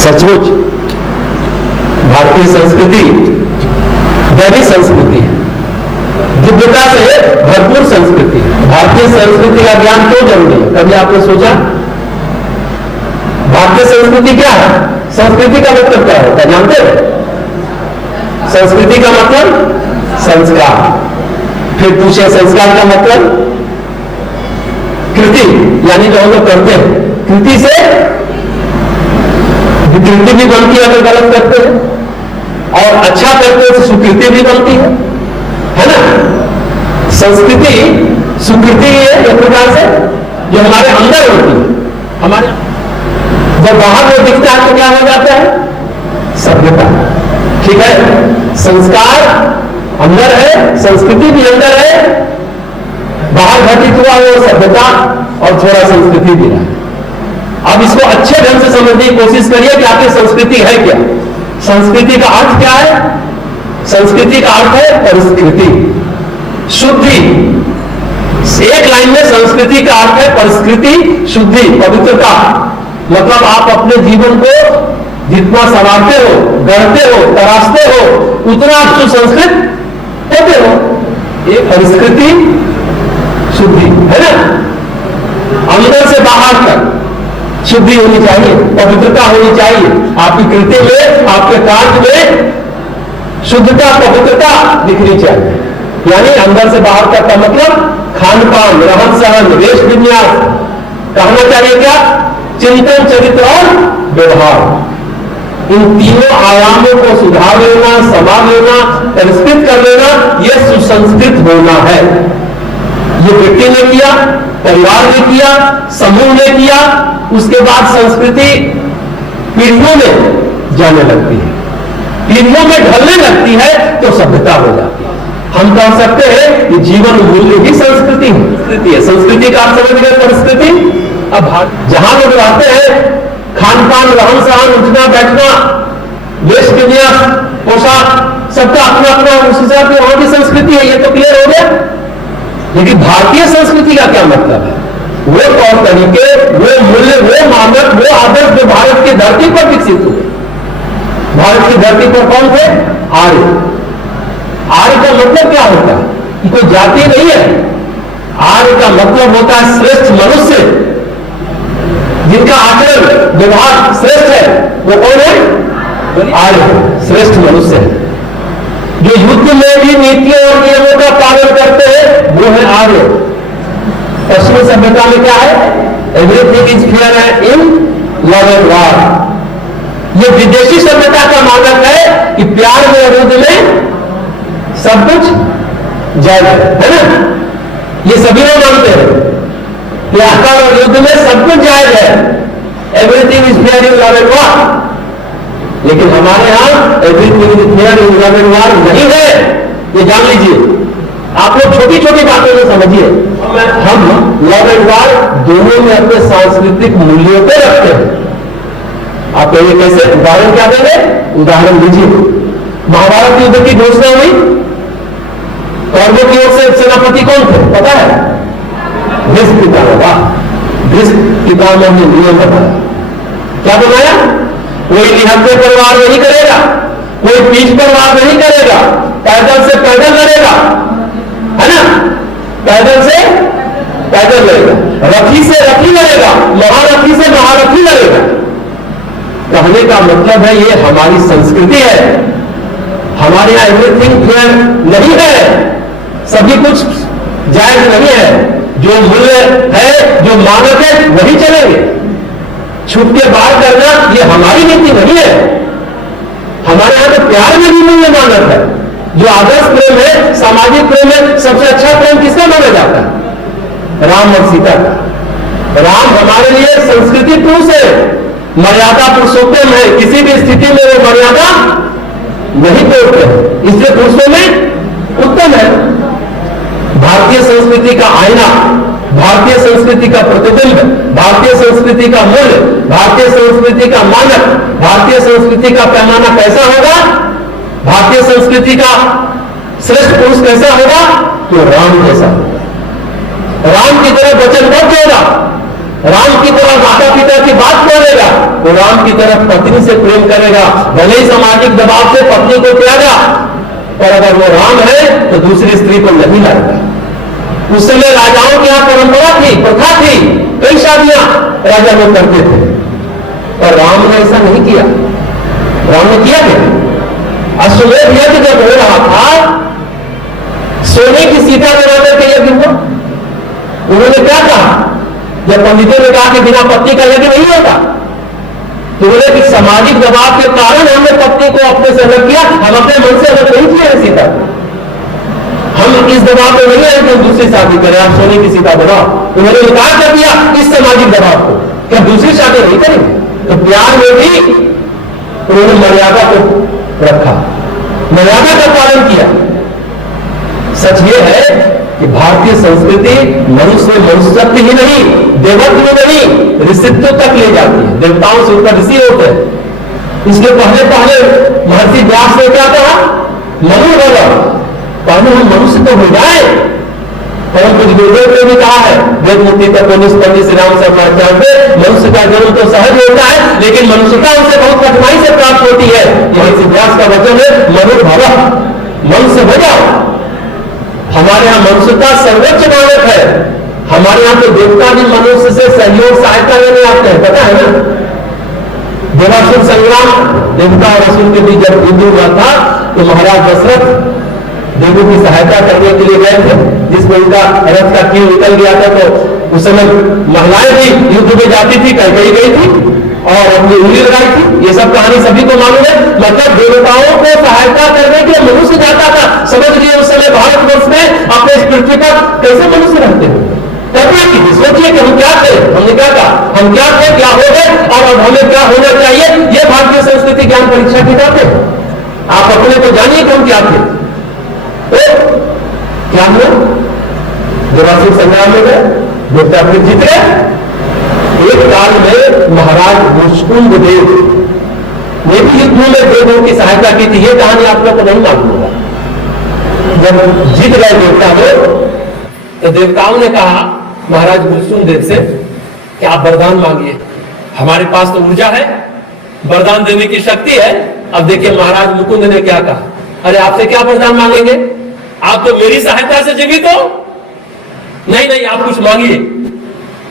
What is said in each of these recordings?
सचमुच भारतीय संस्कृति दैवी संस्कृति है, दिव्यता से भरपूर संस्कृति है। भारतीय संस्कृति का ज्ञान क्यों जरूरी है? कभी आपने सोचा? भारतीय संस्कृति क्या है? संस्कृति का मतलब क्या होता है जानते हैं? संस्कृति का मतलब संस्कार। फिर पूछे संस्कार का मतलब कृति, यानी जो हम लोग करते हैं, कृति से विकृति भी बनती है अगर गलत करते हैं, और अच्छा करते हैं तो सुकृति भी बनती है ना? संस्कृति सुकृति है एक प्रकार से जो हमारे अंदर होती है। हमारे जब बाहर में दिखता है तो क्या हो जाता है? सभ्यता। ठीक है, संस्कार अंदर है, संस्कृति भी अंदर है, बाहर घटित हुआ वो सभ्यता और थोड़ा संस्कृति भी है। अब इसको अच्छे ढंग से समझने की कोशिश करिए कि आपकी संस्कृति है क्या। संस्कृति का अर्थ क्या है? संस्कृति का अर्थ है परिस्कृति, शुद्धि। एक लाइन में संस्कृति का अर्थ है परिस्कृति, शुद्धि, पवित्रता। मतलब आप अपने जीवन को जितना संवारते हो, गढ़ते हो, तराशते हो, उतना आप सुसंस्कृत होते हो। एक परिस्कृति, शुद्धि है ना? अंदर से बाहर तक शुद्धि होनी चाहिए, पवित्रता होनी चाहिए। आपकी कृति में, आपके कार्य में शुद्धता, पवित्रता दिखनी चाहिए। यानी अंदर से बाहर तक का मतलब खान पान, रहन सहन, वेश विन्यास, कहना चाहिए क्या? चिंतन, चरित्र और व्यवहार। इन तीनों आयामों को सुधार लेना, संभाल लेना, परिष्कृत कर लेना, यह सुसंस्कृत होना है। ये व्यक्ति ने किया, परिवार ने किया, समूह ने किया, उसके बाद संस्कृति पीढ़ियों में जाने लगती है, पीढ़ियों में ढलने लगती है तो सभ्यता हो जाती है। हम कह सकते हैं कि जीवन मूल्य ही संस्कृति है। संस्कृति का अर्थ समझ गए? परिस्कृति। अब जहां लोग रहते हैं, खान पान, रहन सहन, उठना बैठना, वेश विन्यास, पोशाक, सबका अपना अपना उस हिसाब से वहां की संस्कृति है। ये तो क्लियर हो गया। लेकिन भारतीय संस्कृति का क्या मतलब है? वो तौर तरीके, वो मूल्य, वो मानक, वो आदर्श जो भारत की धरती पर विकसित हुए। भारत की धरती पर कौन थे? आर्य। आर्य का मतलब क्या होता है? कोई जाति नहीं है। आर्य का मतलब होता है श्रेष्ठ मनुष्य, जिनका आचरण व्यवहार श्रेष्ठ है। वो कौन है? आर्य, श्रेष्ठ मनुष्य है। जो युद्ध में भी नीतियों और नियमों का पालन करते हैं वो है आर्य। पश्चिमी सभ्यता में क्या है? Everything is fair and in love and war. ये विदेशी सभ्यता का मानक है कि प्यार में और युद्ध में सब कुछ जायज है ना? ये सभी लोग मानते हैं प्यार और युद्ध में सब कुछ जायज है। Everything is fair in love and war. लेकिन हमारे यहां everything is fair in love and war नहीं है, ये जान लीजिए। आप लोग छोटी छोटी बातों में समझिए। हम लव एंड वॉर दोनों में अपने सांस्कृतिक मूल्यों को रखते हैं। आप कहिए कैसे? उदाहरण क्या देंगे? उदाहरण दीजिए। महाभारत युद्ध की घोषणा हुई, कौरवों की ओर से सेनापति कौन थे पता है? भीष्म पितामह। भीष्म पितामह ने नियम बनाया। क्या बनाया? कोई निहत्थे पर वार नहीं करेगा, कोई पीठ पर वार नहीं करेगा, पैदल से पैदल लड़ेगा, है ना? पैदल से पैदल लड़ेगा, रथी से रथी लड़ेगा, महारथी से महारथी लड़ेगा। कहने का मतलब है ये हमारी संस्कृति है। हमारे यहां एवरीथिंग फेयर नहीं है, सभी कुछ जायज नहीं है। जो मूल्य है, जो मानक है, वही चलेंगे। छुप के बात करना ये हमारी नीति नहीं है। हमारे यहां तो प्यार में भी मूल्य मानक है। जो आदर्श प्रेम है, सामाजिक प्रेम है, सबसे अच्छा प्रेम किसका माना जाता है? राम और सीता का। राम हमारे लिए संस्कृति पुरुष है, मर्यादा पुरुषोत्तम है। किसी भी स्थिति में वो मर्यादा नहीं तोड़ते, इसलिए पुरुषों में उत्तम है। भारतीय संस्कृति का आईना, भारतीय संस्कृति का प्रतिबिंब, भारतीय संस्कृति का मूल्य, भारतीय संस्कृति का मानक, भारतीय संस्कृति का पैमाना कैसा होगा? भारतीय संस्कृति का श्रेष्ठ पुरुष कैसा होगा? तो राम जैसा होगा। राम की तरह वचनबद्ध होगा, राम की तरह माता पिता की बात मानेगा, वो राम की तरह पत्नी से प्रेम करेगा, भले ही सामाजिक दबाव से पत्नी को त्यागा, पर अगर वो राम है तो दूसरी स्त्री को नहीं लाएगा। उस समय राजाओं की यहां परंपरा थी, प्रथा थी, कई शादियां राजा लोग करते थे, पर राम ने ऐसा नहीं किया। राम ने किया क्या? अश्वमेध यज्ञ जब हो रहा था, सोने की सीता बनाने के यज्ञ हुआ, उन्होंने क्या कहा? जब पंडितों ने कहा कि बिना पत्नी का यज्ञ नहीं होता, तो बोले कि सामाजिक दबाव के कारण हमने पत्नी को अपने से अलग किया, हम अपने मन से अलग नहीं किए सीता। हम इस दबाव में नहीं आए कि हम दूसरी शादी करें, आप सोने की सीता बनाओ। उन्होंने इनकार कर दिया इस सामाजिक दबाव को कि हम दूसरी शादी नहीं करेंगे। तो प्यार में भी उन्होंने मर्यादा को रखा, मर्यादा का पालन किया। सच ये है कि भारतीय संस्कृति मनुष्य मनुष्यत्व ही नहीं, देवत्व ही नहीं, ऋषित्व तक ले जाती है। देवताओं से ऊपर ऋषि होते हैं। इसके पहले महर्षि व्यास ने क्या कहा? मनु बोला, पहले हम मनुष्य तो हो जाए। परम कुछ गुरुदेव ने भी कहा है, वेदमुक्ति तत्वनिष्ठ पंडित श्री राम शर्माचार्य, मनुष्य का जन्म तो सहज होता है, लेकिन मनुष्यता उसे बहुत कठिनाई से प्राप्त होती है। महर्षि व्यास का वचन है, मनु भव, मनुष्य हो जाओ। हमारे यहाँ मनुष्यता सर्वोच्च मानक है। हमारे यहाँ तो देवता भी मनुष्य से सहयोग सहायता लेने आते हैं, पता है ना? देवासुर संग्राम, देवता और असुर के बीच जब युद्ध हुआ था, तो महाराज दशरथ देवों की सहायता करने के लिए गए थे, जिसमें उनका रथ का कील निकल गया था। तो उस समय महिलाएं भी युद्ध में जाती थी, कैकेयी गई थी और अपनी उंगली लगाई थी। ये सब कहानी सभी को मालूम है। मतलब देवताओं को सहायता करने के लिए मनुष्य जाता था। समझ लीजिए उस समय भारतवर्ष में अपने इस पृथ्वी पर कैसे मनुष्य रहते हैं। सोचिए कि हम क्या थे, हमने क्या कहा, हम क्या थे, क्या हो गए और अब हमें क्या होना चाहिए। ये भारतीय संस्कृति ज्ञान परीक्षा की बात है। आप अपने को जानिए कि हम क्या थे। तो क्या हुआ? देवासुर संग्राम में गए, देवता फिर जीत गए। एक काल में महाराज मुचकुंद देव ने भी युद्ध में देवों की सहायता की थी। ये कहानी आप लोगों को नहीं मालूम होगा। जब जीत गए देवता लोग, तो देवताओं ने कहा महाराज मुचकुंद देव से कि आप वरदान मांगिए, हमारे पास तो ऊर्जा है, वरदान देने की शक्ति है। अब देखिए महाराज मुकुंद ने क्या कहा, अरे आपसे क्या वरदान मांगेंगे, आप तो मेरी सहायता से जीवित हो, नहीं आप कुछ मांगिए।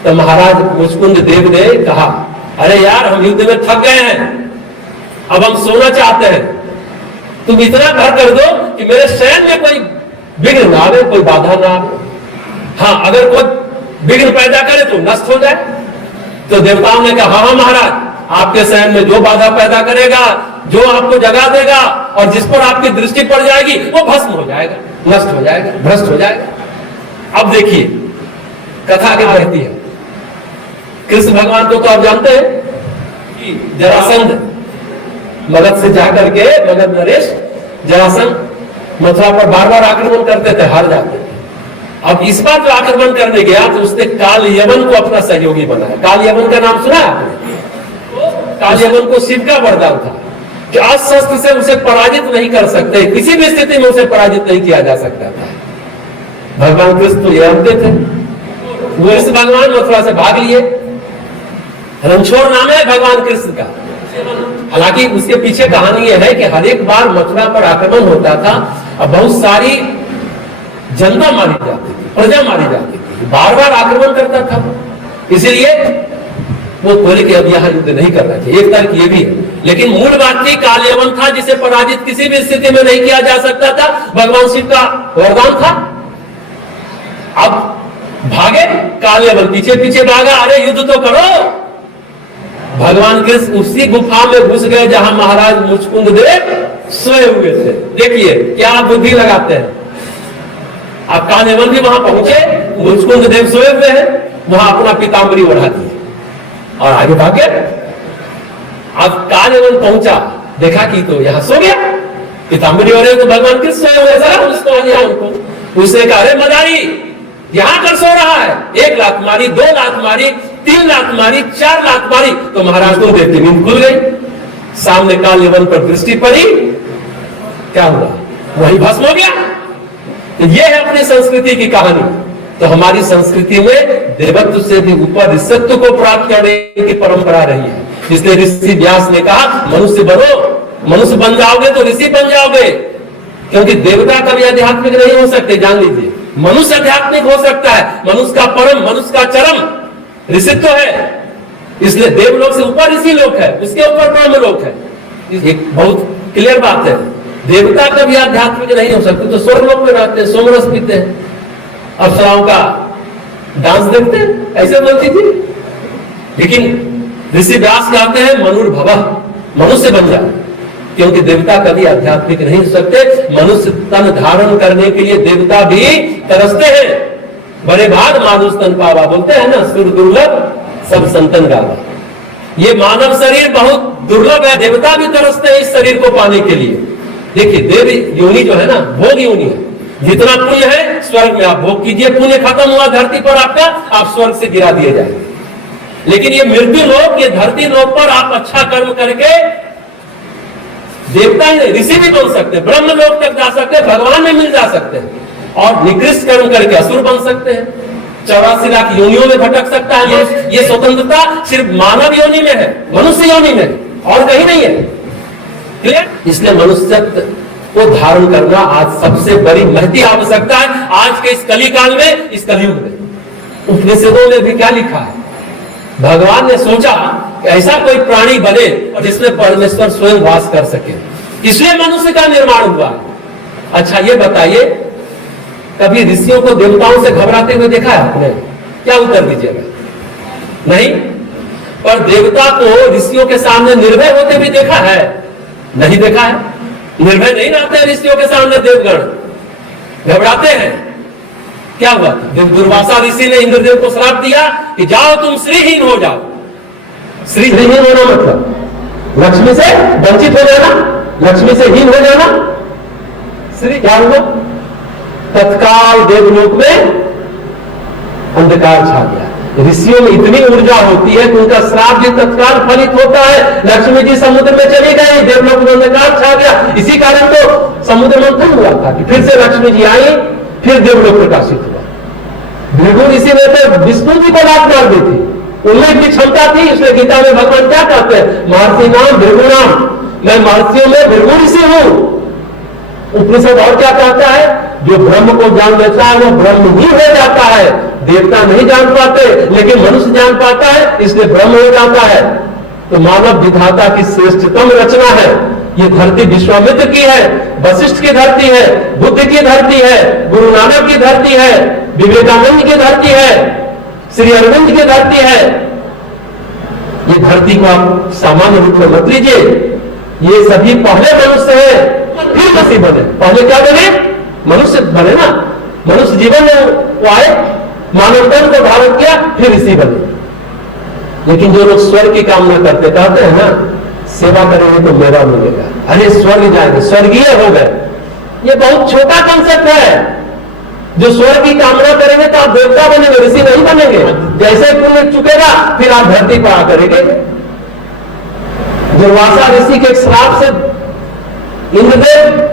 तो महाराज मुचकुंद देव ने कहा, अरे यार हम युद्ध में थक गए हैं, अब हम सोना चाहते हैं, तुम इतना घर कर दो कि मेरे शयन में कोई विघ्न ना आवे, कोई बाधा ना आवे। हाँ, अगर कोई विघ्न पैदा करे तो नष्ट हो जाए। तो देवताओं ने कहा, हाँ महाराज, आपके शयन में जो बाधा पैदा करेगा, जो आपको जगा देगा और जिस पर आपकी दृष्टि पड़ जाएगी, वो भस्म हो जाएगा, नष्ट हो जाएगा, भ्रष्ट हो जाएगा। अब देखिए कथा आगे बढ़ती है। कृष्ण भगवान को तो आप जानते हैं कि जरासंध मगध से जाकर के, मगध नरेश जरासंध मथुरा पर बार बार आक्रमण करते थे, हार जाते थे। अब इस बार जो आक्रमण करने गया तो उसने काल यवन को अपना सहयोगी बनाया। काल यवन का नाम सुना आपने? काल यवन को शिव का वरदान था कि अस्त्र से उसे पराजित नहीं कर सकते, किसी भी स्थिति में उसे पराजित नहीं किया जा सकता था। भगवान कृष्ण तो ये जानते थे। वो इस भगवान मथुरा से भाग लिए। रणछोड़ नाम है भगवान कृष्ण का। हालांकि उसके पीछे कहानी यह है कि हर एक बार मथुरा पर आक्रमण होता था और बहुत सारी जनता मारी जाती थी, प्रजा मारी जाती थी, बार बार आक्रमण करता था। इसीलिए वो बोले कि अब यहां युद्ध नहीं करना चाहिए। एक तरह ये भी है, लेकिन मूल बात थी काल यवन था जिसे पराजित किसी भी स्थिति में नहीं किया जा सकता था। भगवान शिव का वरदान था। अब भागे, काल यवन पीछे पीछे भागा, अरे युद्ध तो करो। भगवान कृष्ण उसी गुफा में घुस गए जहां महाराज मुचकुंद देव सोए हुए थे। देखिए क्या आप बुद्धि लगाते हैं। अब काल यवन भी वहां पहुंचे, मुचकुंद देव सोए हुए हैं, वहां अपना पीतांबरी ओढ़ा दी और आगे भागे। अब काल यवन पहुंचा, देखा कि तो यहां सो गया, पीतांबरी ओढ़े तो भगवान कृष्ण सोए हुए। जरा उनको उसने कहा, अरे मदारी यहां कर सो रहा है। 1 लात मारी, 2 लात मारी, 3 लात मारी, 4 लात मारी, तो महाराज को देखते नींद खुल गई। सामने काल यवन पर दृष्टि पड़ी, क्या हुआ, वही भस्म हो गया। तो ये है अपनी संस्कृति की कहानी। तो हमारी संस्कृति में देवत्व से भी ऊपर ऋषित्व को प्राप्त करने की परंपरा रही है। इसलिए ऋषि व्यास ने कहा मनुष्य बनो, मनुष्य बन जाओगे तो ऋषि बन जाओगे, क्योंकि देवता कभी आध्यात्मिक नहीं हो सकते। जान लीजिए, मनुष्य आध्यात्मिक हो सकता है, मनुष्य का परम, मनुष्य का चरम ऋषित्व है। इसलिए देवलोक से ऊपर ऋषि लोक है, उसके ऊपर ब्रह्म लोक है। एक बहुत क्लियर बात है, देवता कभी आध्यात्मिक नहीं हो सकते, तो स्वर्ग लोक में रहते हैं, सोमरस पीते हैं, अप्सराओं का डांस देखते हैं, ऐसे बोलती थी। लेकिन ऋषि व्यास कहते हैं मनुर्भवः, मनुष्य बन जा, क्योंकि देवता कभी आध्यात्मिक नहीं हो सकते। मनुष्य तन धारण करने के लिए देवता भी तरसते हैं। बड़े भाग मानुष तन पावा, बोलते हैं ना, सुर दुर्लभ सब संतन गावा। ये मानव शरीर बहुत दुर्लभ है, देवता भी तरसते हैं इस शरीर को पाने के लिए। देखिए देव योनि जो है ना, भोग योनि है। जितना पुण्य है स्वर्ग में आप भोग कीजिए, पुण्य खत्म हुआ धरती पर आपका, आप स्वर्ग से गिरा दिए जाएंगे। लेकिन ये मृत्यु लोक, ये धरती लोक पर आप अच्छा कर्म करके देवता ही नहीं ऋषि भी बन सकते हैं, ब्रह्म लोक तक जा सकते हैं, भगवान में मिल जा सकते हैं, और निकृष्ट कर्म करके असुर बन सकते हैं, 84 लाख योनियों में भटक सकता है। ये स्वतंत्रता सिर्फ मानव योनि में है, मनुष्य योनि में, और कहीं नहीं है। क्लियर? इसलिए मनुष्यत्व को धारण करना आज सबसे बड़ी महती आवश्यकता है। आज के इस कली काल में, इस कलयुग में। उपनिषदों में भी क्या लिखा है? भगवान ने सोचा कि ऐसा कोई प्राणी बने जिसमें परमेश्वर स्वयं वास कर सके, इसलिए मनुष्य का निर्माण हुआ। अच्छा ये बताइए, कभी ऋषियों को देवताओं से घबराते हुए देखा है आपने? क्या उत्तर दीजिएगा? नहीं। पर देवता को ऋषियों के सामने निर्भय होते भी देखा है? नहीं देखा है। निर्भय नहीं रहते ऋषियों के सामने देवगण, घबराते हैं। क्या हुआ? दुर्वासा ऋषि ने इंद्रदेव को श्राप दिया कि जाओ तुम श्रीहीन हो जाओ। श्रीहीन होना मतलब लक्ष्मी से वंचित हो जाना, लक्ष्मी से हीन हो जाना। श्री क्या हुआ? तत्काल देवलोक में अंधकार छा गया। ऋषियों में इतनी ऊर्जा होती है कि उनका श्राप भी तत्काल फलित होता है। लक्ष्मी जी समुद्र में चली गई, देवलोक में अंधकार छा गया। इसी कारण तो समुद्र मंथन हुआ था कि फिर से लक्ष्मी जी आई, फिर देवलोक प्रकाशित हुआ। भृगु ऋषि ने तो विष्णु जी को लात मार दी थी, उनमें भी क्षमता थी। इसलिए गीता में भगवान क्या कहते हैं? महर्षि नाम भृगु नाम, मैं महर्षियों में भृगु ऋषि हूं। उपनिषद और क्या कहता है? जो ब्रह्म को जान लेता है वो ब्रह्म ही हो जाता है। देवता नहीं जान पाते, लेकिन मनुष्य जान पाता है, इसलिए ब्रह्म हो जाता है। तो मानव विधाता की श्रेष्ठतम रचना है। ये धरती विश्वामित्र की है, वशिष्ठ की धरती है, बुद्ध की धरती है, गुरु नानक की धरती है, विवेकानंद की धरती है, श्री अरविंद की धरती है। ये धरती को आप सामान्य रूप में मत लीजिए। ये सभी पहले मनुष्य है, फिर ऋषि बने। पहले क्या बने? मनुष्य बने ना। मनुष्य जीवन में वो आए, मानव तन को धारण किया, फिर ऋषि बने। लेकिन जो लोग स्वर्ग की कामना करते, कहते हैं ना सेवा करेंगे तो मेरा मिलेगा, अरे स्वर्ग जाएंगे, स्वर्गीय हो गए। ये बहुत छोटा कंसेप्ट है। जो स्वर्ग की कामना करेंगे तो आप देवता बनेंगे, ऋषि नहीं बनेंगे। जैसे पुण्य चुकेगा फिर आप धरती पर आ करेंगे। दुर्वासा ऋषि के श्राप से इंद्रदेव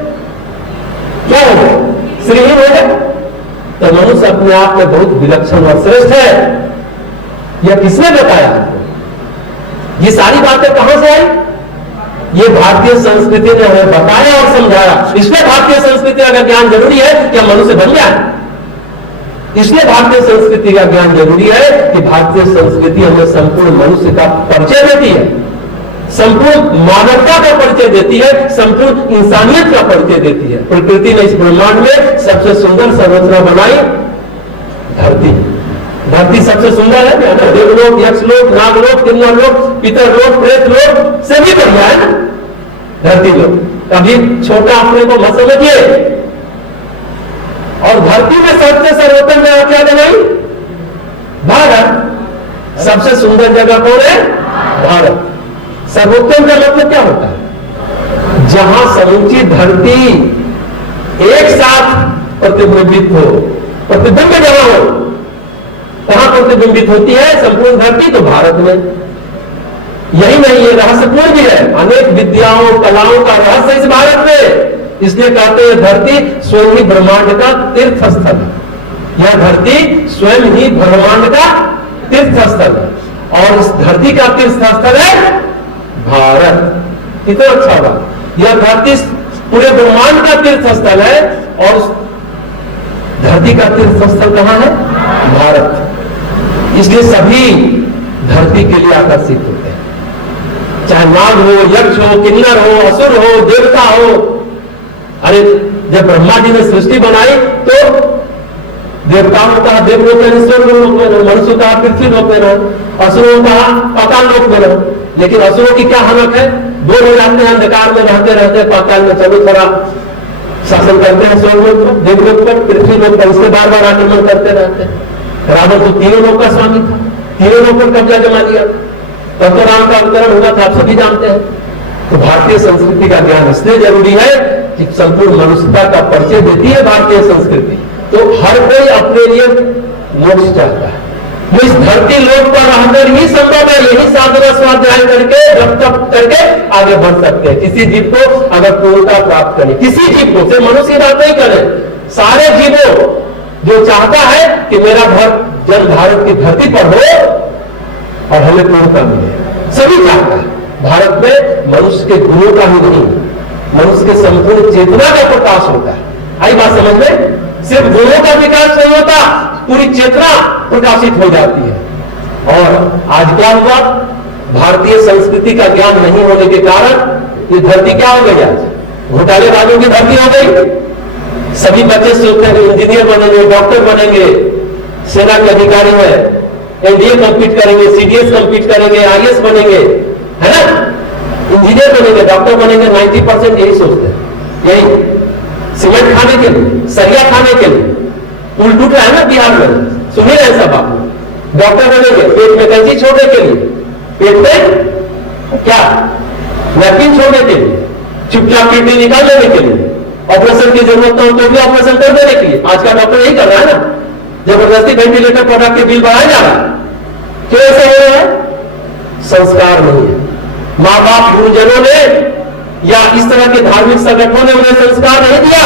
क्या हो गए? श्रीहीन हो गए। तो मनुष्य अपने आप में बहुत विलक्षण और श्रेष्ठ है। यह किसने बताया? ये सारी बातें कहां से आई? ये भारतीय संस्कृति ने हमें बताया और समझाया। इसलिए भारतीय संस्कृति का ज्ञान जरूरी है कि हम मनुष्य बन जाए। इसलिए भारतीय संस्कृति का ज्ञान जरूरी है कि भारतीय संस्कृति हमें संपूर्ण मनुष्य का परिचय देती है, संपूर्ण मानवता का परिचय देती है, संपूर्ण इंसानियत का परिचय देती है। प्रकृति ने इस ब्रह्मांड में सबसे सुंदर संरचना बनाई, धरती। धरती सबसे सुंदर है ना? देवलोक, यक्षलोक, नागलोक, किन्नरलोक, पितरलोक, प्रेतलोक से भी बढ़िया है ना धरती लोक। कभी छोटा अपने को मत समझिए। और धरती में सबसे सर्वोत्तम जगह क्या बनाई? भारत। सबसे सुंदर जगह कौन है? भारत। सर्वोत्तम का मतलब क्या होता है? जहां समूची धरती एक साथ प्रतिबिंबित हो, प्रतिबिंब जहां हो, कहां प्रतिबिंबित होती है संपूर्ण धरती? तो भारत में। यही नहीं, ये रहस्यपूर्ण भी है। अनेक विद्याओं, कलाओं का रहस्य इस भारत में। इसलिए कहते हैं धरती स्वयं ही ब्रह्मांड का तीर्थ स्थल है। यह धरती स्वयं ही ब्रह्मांड का तीर्थ स्थल है और इस धरती का तीर्थ स्थल है भारत। कितना अच्छा होगा। यह धरती पूरे ब्रह्मांड का तीर्थ स्थल है और धरती का तीर्थ स्थल कहां है? भारत। इसलिए सभी धरती के लिए आकर्षित होते हैं, चाहे नाग हो, यक्ष हो, किन्नर हो, असुर हो, देवता हो। अरे जब ब्रह्मा जी ने सृष्टि बनाई तो देवताओं ने कहा देवलोक में, स्वर्ग लोक में रहो, मनुष्य कहा पृथ्वी लोक में रहो, असुरों कहा पाताल लोक में रहो। लेकिन असुरों की क्या हालत है? बोर हो जाते हैं, अंधकार में रहते रहते पाताल में, चलो थोड़ा शासन करते हैं स्वर्ग लोक पर, देवलोक पर, पृथ्वी लोक पर, इससे बार बार आक्रमण करते रहते हैं। रावण तो तीनों लोक का स्वामी था, तीनों लोक पर कब्जा जमा लिया, तब तो राम का अवतरण हुआ था, आप सभी जानते हैं। तो भारतीय संस्कृति का ज्ञान इसलिए जरूरी है कि संपूर्ण मनुष्यता का परिचय देती है भारतीय संस्कृति। तो हर कोई अपने लिए मोक्ष चाहता है, वो इस धरती लोक पर रहकर ही संभव है। यही साधना स्वाध्याय करके जब तक करके आगे बढ़ सकते हैं। किसी जीव को अगर पूर्णता प्राप्त करनी, किसी जीव को, सिर्फ मनुष्य की बात नहीं करें, सारे जीवों जो चाहता है कि मेरा घर जन भारत की धरती पर हो और हमें पूर्णता मिले, सभी चाहता है। भारत में मनुष्य के गुणों का ही नहीं, मनुष्य के संपूर्ण चेतना का प्रकाश होता है। आई बात समझ में? सिर्फ गुणों का विकास नहीं होता, पूरी चेतना प्रकाशित हो जाती है। और आज क्या हुआ? भारतीय संस्कृति का ज्ञान नहीं होने के कारण ये धरती क्या हो गई? आज घोटालेबाजों की धरती हो गई। सभी बच्चे सोचते हैं इंजीनियर बनेंगे, डॉक्टर बनेंगे, सेना के अधिकारी है, एनडीए कंप्लीट करेंगे, सीडीएस कंप्लीट करेंगे, आईएएस बनेंगे, है ना, इंजीनियर बनेंगे, डॉक्टर बनेंगे। 90% यही सोचते हैं, यही सीमेंट खाने के लिए, सरिया खाने के लिए। पुल टूट रहा है ना बिहार में, सुनिए रहे सब आप। डॉक्टर बनेंगे पेट में कैंची छोड़ने के लिए, पेट में क्या नैपकिन छोड़ने के लिए, चुपचाप किडनी निकाल लेने के लिए, ऑपरेशन की जरूरत हो तो भी ऑपरेशन कर देने के लिए। आज का डॉक्टर यही कर रहा है ना, जबरदस्ती वेंटिलेटर प्रोडक्ट के बिल बढ़ाया जा रहा है। क्यों ऐसा हो रहा है? संस्कार नहीं है। माँ बाप गुरुजनों ने या इस तरह के धार्मिक संगठनों ने उन्हें संस्कार नहीं दिया,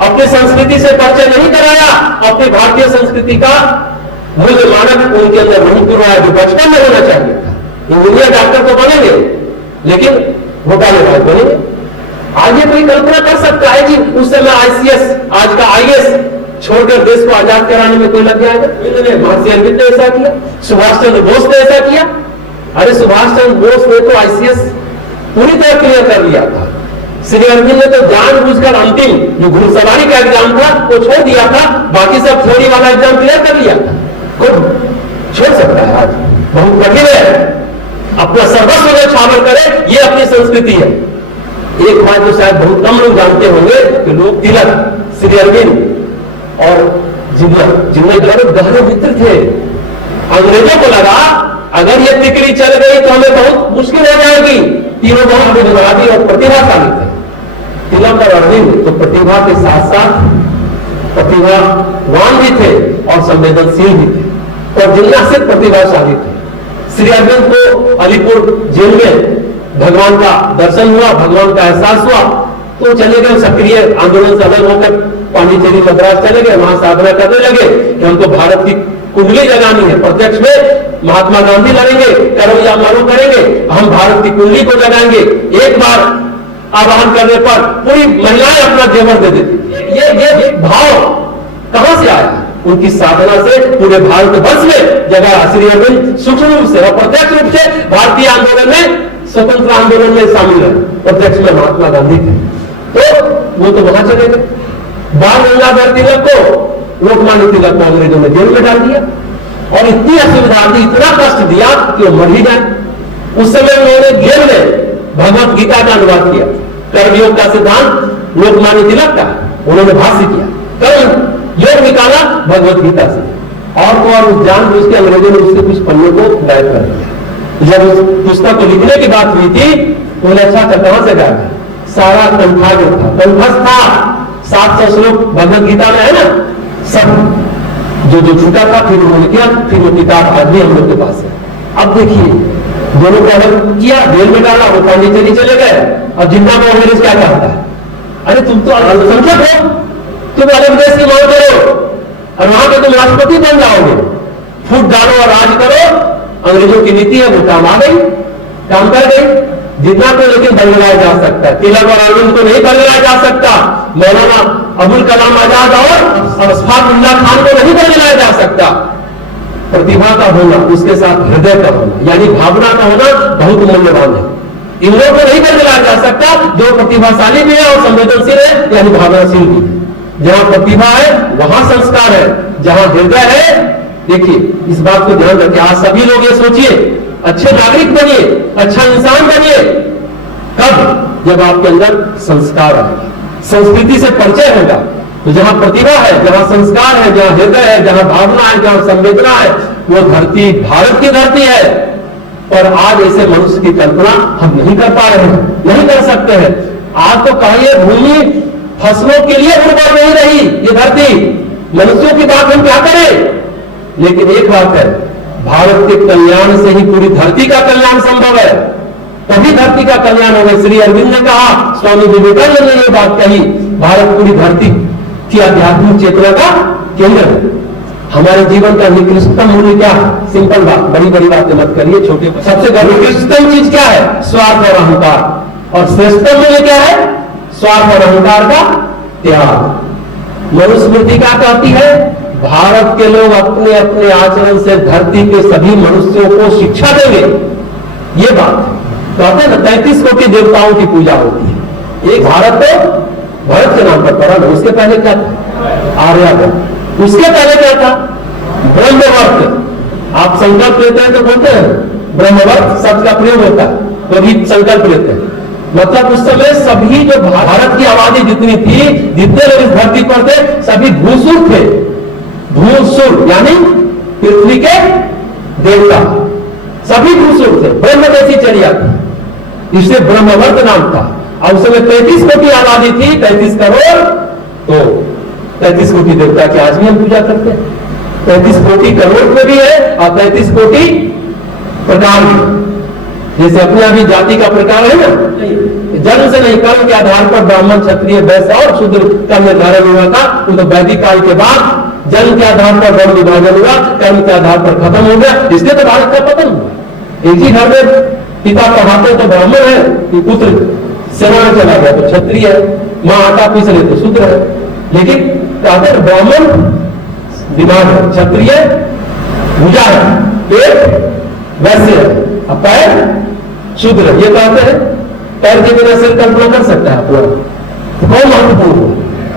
अपनी संस्कृति से परिचय नहीं कराया, अपनी भारतीय संस्कृति का मूल्य मानक उनके अंदर नहीं पुराया जो बचपन में होना चाहिए था। इंजीनियर डॉक्टर तो बनेंगे लेकिन घोटालेबाज बनेंगे। आज ये कोई कल्पना कर सकता है कि उस समय आईसीएस, आज का आईएएस छोड़कर देश को आजाद कराने में कोई लग जाएगा? महर्षि अरविंद ने ऐसा किया, सुभाष चंद्र बोस ने ऐसा किया। अरे सुभाष चंद्र बोस ने तो आईसीएस पूरी तरह क्लियर कर लिया था। श्री अरविंद ने तो जानबूझकर अंतिम जो घुड़सवारी का एग्जाम था वो छोड़ दिया था, बाकी सब थ्योरी वाला एग्जाम क्लियर कर लिया था। कौन छोड़ सकता है? आज बहुत कठिन है। अपना सर्वस्व में छावर करे, ये अपनी संस्कृति है। एक बात जो शायद बहुत कम लोग जानते होंगे कि लोग तिलक, श्री अरविंद और जिनमें गहरे मित्र थे। अंग्रेजों को लगा अगर ये तिकड़ी चल गई तो हमें बहुत मुश्किल हो जाएगी। तीनों बहुत बुद्धिवादी और प्रतिभाशाली थे, तिलक और अरविंद। तो प्रतिभा के साथ साथ प्रतिभावान भी थे और संवेदनशील भी थे और जिज्ञासित प्रतिभाशाली थे। श्री अरविंद को अलीपुर जेल में भगवान का दर्शन हुआ, भगवान का एहसास हुआ तो चले गए सक्रिय आंदोलन से अलग होकर पांडिचेरी मद्रास चले गए, वहां साधना करने लगे कि हमको भारत की कुंडली जगानी है। प्रत्यक्ष में महात्मा गांधी लड़ेंगे, करो या मरो करेंगे, हम भारत की कुंडली को जगाएंगे। एक बार आह्वान करने पर पूरी महिलाएं अपना जेवर दे देती। ये भाव कहां से आया? उनकी साधना से पूरे भारत वर्ष में जगह। श्री अरविंद सूक्ष्म रूप से और प्रत्यक्ष रूप से भारतीय आंदोलन में, स्वतंत्र आंदोलन में शामिल है। प्रत्यक्ष में महात्मा गांधी थे तो वो तो वहां चले गए। बाल गंगाधर तिलक को, लोकमान्य तिलक को अंग्रेजों ने जेल में डाल दिया और इतनी असुविधा दी, इतना कष्ट दिया कि वो मर ही जाए। उस समय उन्होंने जेल में भगवत गीता का अनुवाद किया, कर्मयोग का सिद्धांत लोकमान्य तिलक का उन्होंने भाष्य किया, कर्म योग निकाला भगवत गीता से। और उस जानबूझ के अंग्रेजों ने उसके कुछ पन्नों को गायब कर दिया। जब उस पुस्तक को लिखने की बात हुई थी तो उन्हें अच्छा कहां से गायब? सारा कंठाग्र था, कंठस्थ था। 700 श्लोक भगवत गीता में है ना, सब जो छूटा था फिर उन्होंने किया, फिर वो किताब आज भी हम लोग के पास है। अब देखिए दोनों को अलग किया, जेल में डाला, वो पांडिचेरी चले गए। अब जिंदा को अंग्रेज क्या कहता है? अरे तुम तो अल्पसंख्यक हो, तुम अलग देश की मांग करो, और वहां पे तुम राष्ट्रपति बन जाओगे, फूट डालो और राज करो, अंग्रेजों की नीति है वो काम आ गई, काम कर गई। जितना तो लेकिन बदलाया जा सकता है, तिलक और आनंद को नहीं बदलाया जा सकता, मौलाना अबुल कलाम आजाद और अशफाक उल्ला खान को नहीं बदलाया जा सकता। प्रतिभा का होना, उसके साथ हृदय का होना, यानी भावना का होना बहुत मूल्यवान है। इन लोगों को नहीं बदलाया जा सकता, जो प्रतिभाशाली भी है और संवेदनशील है, यानी भावनाशील भी है। जहां प्रतिभा है वहां संस्कार है, जहां हृदय है। देखिए इस बात को ध्यान रखिए, आज सभी लोग ये सोचिए, अच्छे नागरिक बनिए, अच्छा इंसान बनिए। कब? जब आपके अंदर संस्कार आएगा, संस्कृति से परिचय होगा। तो जहां प्रतिभा है, जहां संस्कार है, जहां हृदय है, जहां भावना है, जहां संवेदना है, वो धरती भारत की धरती है। और आज ऐसे मनुष्य की कल्पना हम नहीं कर पा रहे हैं, नहीं कर सकते हैं। आज तो कहिए भूमि फसलों के लिए उर्वर नहीं रही ये धरती, मनुष्यों की बात हम क्या करें। लेकिन एक बात है, भारत के कल्याण से ही पूरी धरती का कल्याण संभव है, तभी धरती का कल्याण होगा। श्री अरविंद ने कहा, स्वामी विवेकानंद ने यह बात कही, भारत पूरी धरती की आध्यात्मिक चेतना का केंद्र है। हमारे जीवन का निकृष्टतम मूल्य क्या है? सिंपल बात, बड़ी बड़ी बातें मत करिए, छोटे। सबसे निकृष्टतम चीज क्या है? स्वार्थ और अहंकार। और श्रेष्ठतम मूल्य क्या है? स्वार्थ और अहंकार का त्याग। मनुस्मृति क्या कहती है? भारत के लोग अपने अपने आचरण से धरती के सभी मनुष्यों को शिक्षा देंगे। ये बात कहते हैं ना, 33 कोटि देवताओं की पूजा होती है। एक भारत तो भारत के नाम पर पड़ा ना, उसके पहले क्या था? आर्यभट्ट। उसके पहले क्या था? ब्रह्मवर्त। आप संकल्प लेते हैं तो बोलते हैं ब्रह्मवर्त शब्द का प्रयोग होता है, तो भी संकल्प लेते हैं। मतलब उस समय सभी जो भारत की आबादी जितनी थी, जितने लोग इस धरती पर थे, सभी भूसुर थे। भूसुर यानी पृथ्वी के देवता, सभी भूसुर थे, ब्रह्म जैसी चर्या थी, इसलिए ब्रह्मवर्त नाम था। और उस समय 33 कोटि आबादी थी, 33 करोड़। तो 33 कोटि देवता की आज भी हम पूजा करते हैं। 33 कोटि करोड़ में भी है और 33 कोटि प्रकार में। जैसे अपने अभी जाति का प्रकार है ना, जन्म से नहीं, कर्म के आधार पर ब्राह्मण, क्षत्रिय, वैश्य और शूद्र का निर्धारण हुआ था। तो वैदिक काल के बाद जन्म के आधार पर वर्ण विभाजन हुआ, कर्म के आधार पर खत्म हो गया, इसलिए तो भारत का पतन हुआ। एक ही घर में पिता पढ़ाते तो ब्राह्मण है, पुत्र सेना में चला गया तो क्षत्रिय है, माँ आटा पीस रहे तो शूद्र है। लेकिन कहते हैं ब्राह्मण दिमाग है, क्षत्रिय भुजा है, पेट वैश्य है, अब पैर शूद्र है। ये कहते हैं पैर के बिना सिर कल्पना कर सकता है अपना, तो कौन महत्वपूर्ण हो?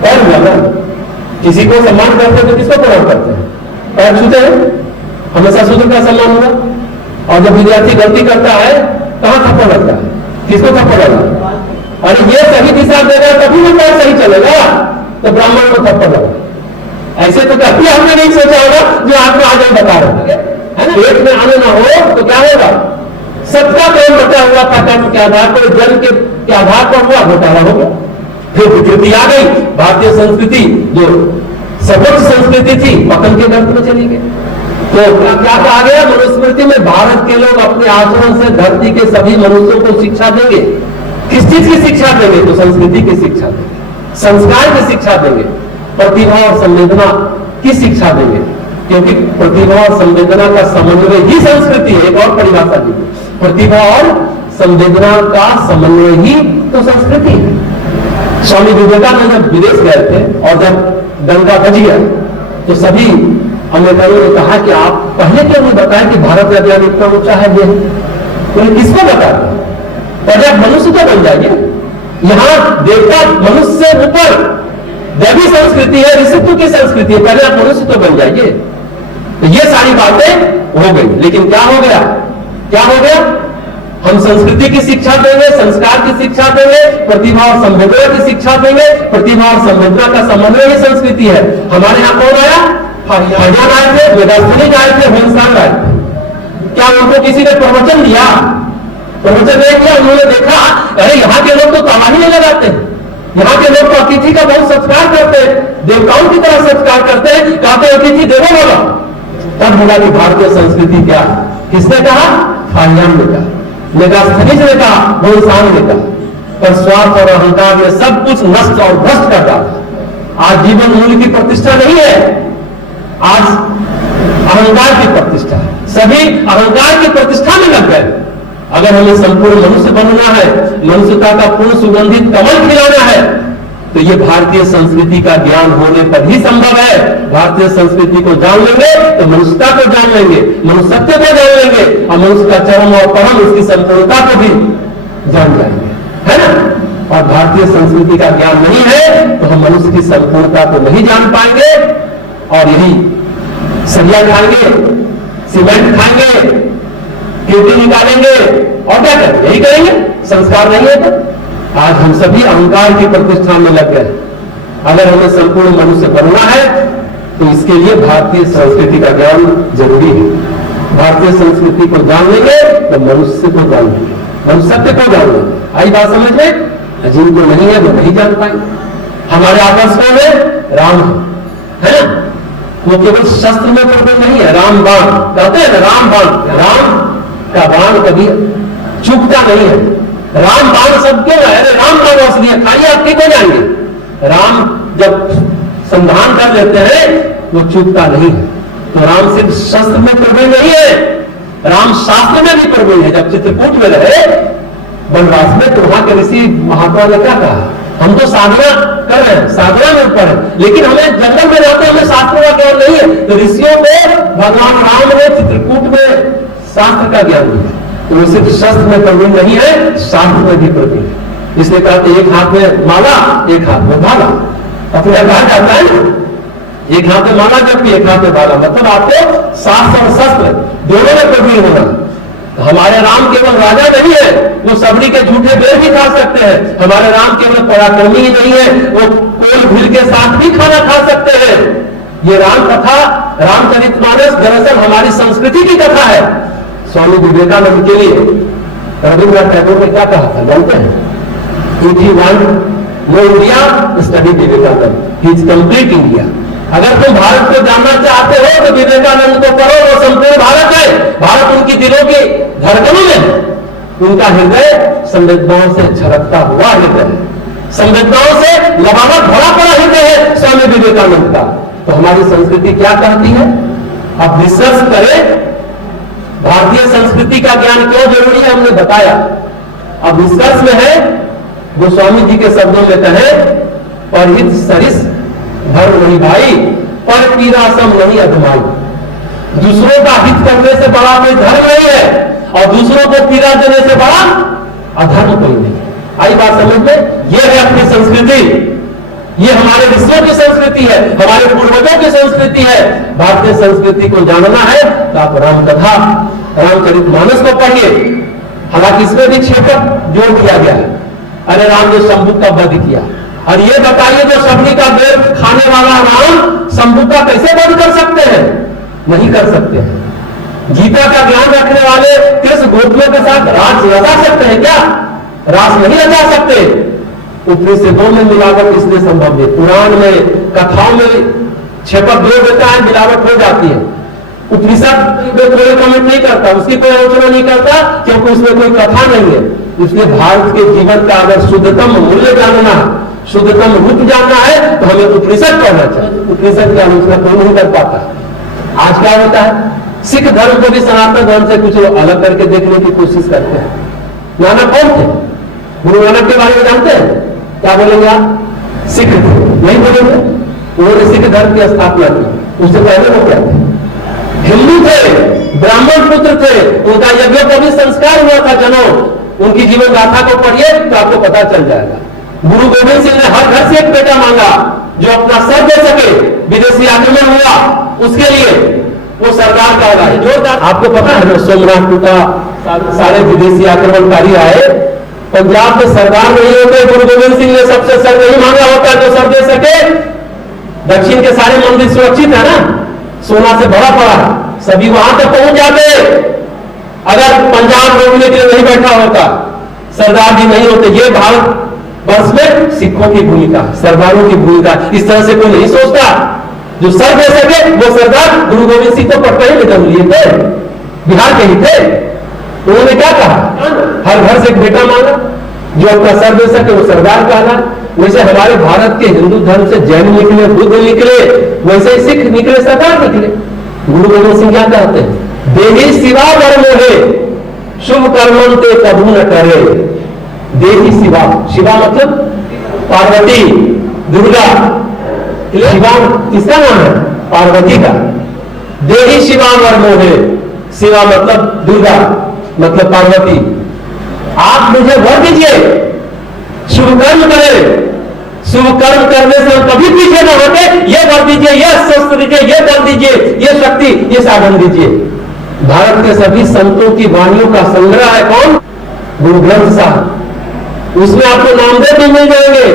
पैर हुआ ना। किसी को सम्मान करते हैं तो किसको प्रणाम करते हैं? पैर छूते हैं, हमेशा शूद्र का सम्मान होगा। और जब विद्यार्थी गलती करता है कहां थप्पड़ लगता है? किसको थप्पड़ लगा? अरे ये सही दिशा देगा तभी वो पैर सही चलेगा, तो ब्राह्मण को थप्पड़ लगा। ऐसे तो कभी हमने नहीं सोचा होगा जो आपको आज बता रहे हैं, है ना। पेट में आने ना हो तो क्या होगा? सबका काम बचा हुआ था, कर्म के आधार पर, जन्म के आधार पर हुआ, घोटाला होगा। फिर विकृति आ गई, भारतीय संस्कृति जो सर्वोच्च संस्कृति थी पतन के गर्त में चली गई। तो क्या कहा गया मनुस्मृति में? भारत के लोग अपने आचरण से धरती के सभी मनुष्यों को शिक्षा देंगे। किस चीज की शिक्षा देंगे? तो संस्कृति की शिक्षा देंगे, संस्कार की शिक्षा देंगे, प्रतिभा और संवेदना की शिक्षा देंगे। क्योंकि प्रतिभा और संवेदना का समन्वय ही संस्कृति है। एक और परिभाषा दी, प्रतिभा और संवेदना का समन्वय ही तो संस्कृति है। स्वामी विवेकानंद जब विदेश गए थे और जब दंगा बच गया तो सभी अमेरिकनों ने कहा कि आप पहले क्यों नहीं बताया कि भारत का ज्ञान इतना ऊंचा है? ये तो किसको बता? और जब मनुष्य तो बन जाएंगे, यहां देवता मनुष्य से ऊपर दैवी संस्कृति है, ऋषित्व की संस्कृति है, पहले आप मनुष्य तो बन जाइए। तो ये सारी बातें हो गई, लेकिन क्या हो गया? क्या हो गया? हम संस्कृति की शिक्षा देंगे, संस्कार की शिक्षा देंगे, प्रतिभा और संवेदना की शिक्षा देंगे। प्रतिभा और संवेदना का समन्वय ही संस्कृति है। हमारे यहाँ कौन आया? फरमान आए थे, मेधास्थली आए थे, हिंदुस्तान आए थे। क्या उनको किसी ने प्रवचन दिया? प्रवचन नहीं किया। उन्होंने देखा अरे यहाँ के लोग तो तबाही नहीं लगाते, यहाँ के लोग तो अतिथि का बहुत सत्कार करते हैं, देवताओं की तरह सत्कार करते हैं, कहते अतिथि देवो बोला। तब बोला कि भारतीय संस्कृति क्या? किसने कहा? फाहियान ने कहा, मेगास्थनीज ने कहा, हिंदुस्तान ने कहा। पर स्वार्थ और अहंकार ने सब कुछ नष्ट और भ्रष्ट कर डाला। आज जीवन मूल्य की प्रतिष्ठा नहीं है, आज अहंकार की प्रतिष्ठा, सभी अहंकार की प्रतिष्ठा में लग गए। अगर हमें संपूर्ण मनुष्य बनना है, मनुष्यता का पूर्ण सुगंधित कमल खिलाना है, तो ये भारतीय संस्कृति का ज्ञान होने पर ही संभव है। भारतीय संस्कृति को जान लेंगे तो मनुष्यता को जान लेंगे, मनुष्यत्व को जान लेंगे, और मनुष्य का चरम और परम, उसकी संपूर्णता को भी जान जाएंगे, है ना। और भारतीय संस्कृति का ज्ञान नहीं है तो हम मनुष्य की संपूर्णता को नहीं जान पाएंगे, और यही सरिया खाएंगे, सीमेंट खाएंगे, कीर्ति निकालेंगे, और क्या करेंगे, यही करेंगे। संस्कार नहीं है तो आज हम सभी अहंकार की प्रतिष्ठा में लग गए। अगर हमें संपूर्ण मनुष्य बनना है तो इसके लिए भारतीय संस्कृति का ज्ञान जरूरी है। भारतीय संस्कृति को जान लेंगे तो मनुष्य को जान लेंगे, मनुष्यत्व को जान लेंगे। आई बात समझ में? जिनको नहीं है वो नहीं जान पाएंगे। हमारे आदर्शों में राम है ना, वो केवल शस्त्र में प्रबल नहीं है। राम बाण कहते हैं ना, राम बाण, राम का बाण कभी चुकता नहीं है। राम बाण सब क्यों है? अरे राम बाण औषधि है, खाली आप ठीक हो जाएंगे। राम जब संधान कर लेते हैं वो चूकता नहीं है। तो राम सिर्फ शस्त्र में प्रवीण नहीं है, राम शास्त्र में भी प्रवीण है। जब चित्रकूट में रहे वनवास में तो वहां के ऋषि महात्मा ने क्या कहा, हम तो साधना कर रहे हैं, साधना में ऊपर है, लेकिन हमें जंगल में रहते हमें शास्त्रों का ज्ञान नहीं है। तो ऋषियों को भगवान राम ने चित्रकूट में शास्त्र का ज्ञान दिया। तो वो सिर्फ शस्त्र में प्रवीण नहीं है, शास्त्र में भी प्रवीण है। इसलिए कहते एक हाथ में माला, एक हाथ में भाला। अपने कहा जाता है ना, एक हाथ में माला जबकि एक हाथ में भाला, मतलब आपको शास्त्र और शस्त्र दोनों में प्रवीण होना। हमारे राम केवल राजा नहीं है, वो सबरी के झूठे बेर भी खा सकते हैं। हमारे राम केवल पराक्रमी ही नहीं है, वो कोल भील के साथ भी खाना खा सकते हैं। ये राम कथा, रामचरितमानस दरअसल हमारी संस्कृति की कथा है। स्वामी विवेकानंद के लिए रविन्द्रनाथ टैगोर ने क्या कहा था जानते हैं? If you want know India, study Vivekananda, he is complete India. अगर तुम भारत को जानना चाहते हो तो विवेकानंद को पढ़ो, वो संपूर्ण भारत है। भारत उनकी दिलों की धड़कनों में है। उनका हृदय संवेदनाओं से झलकता हुआ हृदय है, संवेदनाओं से लबालब भरा पड़ा हृदय है स्वामी विवेकानंद का। तो हमारी संस्कृति क्या कहती है? अब रिसर्च करें, भारतीय संस्कृति का ज्ञान क्यों जरूरी है हमने बताया। अब निष्कर्ष में है, गोस्वामी जी के शब्दों में कहे, परहित सरिस धर्म नहीं भाई, पर पीरा सम नहीं अधमाई। दूसरों का हित करने से बड़ा कोई धर्म नहीं है, और दूसरों को पीड़ा देने से बड़ा अधर्म कोई नहीं। आई बात समझ में? यह है अपनी संस्कृति, ये हमारे ऋषियों की संस्कृति है, हमारे पूर्वजों की संस्कृति है। भारतीय संस्कृति को जानना है तो आप रामकथा, रामचरितमानस को पढ़िए। हालांकि इसमें भी 6 पद जोड़ दिया गया है। अरे राम ने शंभु का वध किया, और ये बताइए जो सबरी का बेर खाने वाला राम शंभु का कैसे वध कर सकते हैं? नहीं कर सकते हैं। गीता का ज्ञान रखने वाले कृष्ण गोपियों के साथ रास रचा सकते हैं क्या? रास नहीं रचा सकते। उपनिषदों में मिलावट इसलिए संभव है, पुराण में, कथाओं में 6 पद जोड़ देता है, मिलावट हो जाती है। उपनिषद में कोई कमेंट नहीं करता, उसकी कोई आलोचना नहीं करता, क्योंकि उसमें कोई कथा नहीं है। इसलिए भारत के जीवन का अगर शुद्धतम मूल्य जानना है, शुद्धतम रूप जानना है, तो हमें उपनिषद पढ़ना चाहिए। उपनिषद की आलोचना कोई नहीं कर पाता। आज क्या होता है, सिख धर्म को भी सनातन धर्म से कुछ लोग अलग करके देखने की कोशिश करते हैं। नानक कौन थे? गुरु नानक के बारे में जानते हैं? क्या बोलेंगे आप? सिख थे, नहीं बोलेंगे? उन्होंने सिख धर्म की स्थापना की। उससे पहले वो क्या थे? हिंदू थे, ब्राह्मण पुत्र थे, उनका यज्ञोपवीत संस्कार हुआ था। जनों, उनकी जीवन गाथा को पढ़िए तो आपको पता चल जाएगा। गुरु गोविंद सिंह ने हर घर से एक बेटा मांगा जो अपना सर दे सके। विदेशी आक्रमण हुआ, उसके लिए वो सरदार कहलाए। जो आपको पता है ना, सोमनाथ टूटा, सारे विदेशी आक्रमणकारी आए, पंजाब में सरदार नहीं होते। गुरु गोविंद सिंह ने सबसे सर नहीं मांगा होता जो सर दे सके। दक्षिण के सारे मंदिर सुरक्षित है ना, सोना से भरा पड़ा, सभी वहां तक पहुंच जाते। अगर पंजाब रोकने के लिए नहीं बैठा होता, सरदार जी नहीं होते। ये भारत वर्ष में सिखों की भूमिका, सरदारों की भूमिका। इस तरह से कोई नहीं सोचता। जो सर दे सके वो सरदार गुरु गोविंद सिंह तो पटना ही निकल लिए थे, बिहार के ही थे। उन्होंने क्या कहा? हर घर से एक बेटा मांगा, जो अपना सर दे सके वो सरदार कहला। वैसे हमारे भारत के हिंदू धर्म से जैन निकले, बुद्ध निकले, वैसे ही सिख निकले, सरदार निकले। गुरु गोविंद सिंह क्या कहते हैं? देही शिवा वर मोहे, शुभ कर्मन ते कभू न करे। देही शिवा, शिवा मतलब पार्वती, दुर्गा। शिवा किसका नाम है? पार्वती का। देही शिवा वर मोहे, शिवा मतलब दुर्गा, मतलब पार्वती। आप मुझे वर दीजिए, शुभ कर्म करें, शुभ कर्म करने से हम कभी पीछे न होते, ये वर दीजिए, ये स्वस्थ दीजिए, ये बल दीजिए, ये शक्ति, ये साधन दीजिए। भारत के सभी संतों की वाणियों का संग्रह है कौन? गुरु ग्रंथ साहब। उसमें आपको नामदेव भी मिल जाएंगे,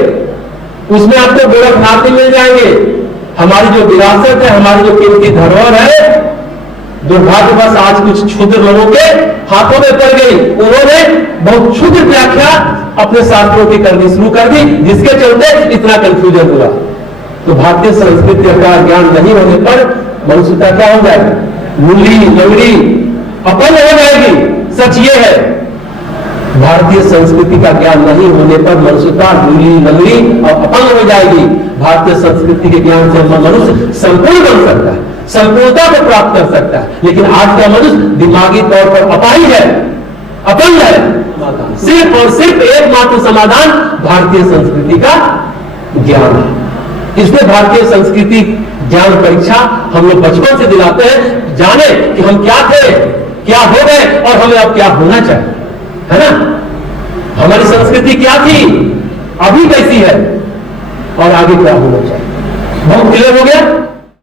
उसमें आपको गोरखनाथ भी मिल जाएंगे। हमारी जो विरासत है, हमारी जो कीमती धरोहर है, दुर्भाग्यवश आज कुछ क्षुद्र लोगों के हाथों में पड़ गई। उन्होंने बहुत क्षुद्र व्याख्या अपने शास्त्रों की करनी शुरू कर दी, जिसके चलते इतना कंफ्यूजन हुआ। तो भारतीय संस्कृति का ज्ञान नहीं होने पर मनुष्यता क्या हो जाएगी? लूली लंगड़ी अपंग हो जाएगी। सच ये है, भारतीय संस्कृति का ज्ञान नहीं होने पर मनुष्यता लूली लंगड़ी और अपंग हो जाएगी। भारतीय संस्कृति के ज्ञान से मनुष्य संपूर्ण बन सकता है, संपूर्णता को प्राप्त कर सकता है। लेकिन आज का मनुष्य दिमागी तौर पर अपाहिज है, अपंग है। सिर्फ और सिर्फ एकमात्र समाधान भारतीय संस्कृति का ज्ञान है। इसलिए भारतीय संस्कृति ज्ञान परीक्षा हम लोग बचपन से दिलाते हैं, जाने कि हम क्या थे, क्या हो गए और हमें अब क्या होना चाहिए, है ना? हमारी संस्कृति क्या थी, अभी कैसी है और आगे क्या होना चाहिए। बहुत क्लियर हो गया।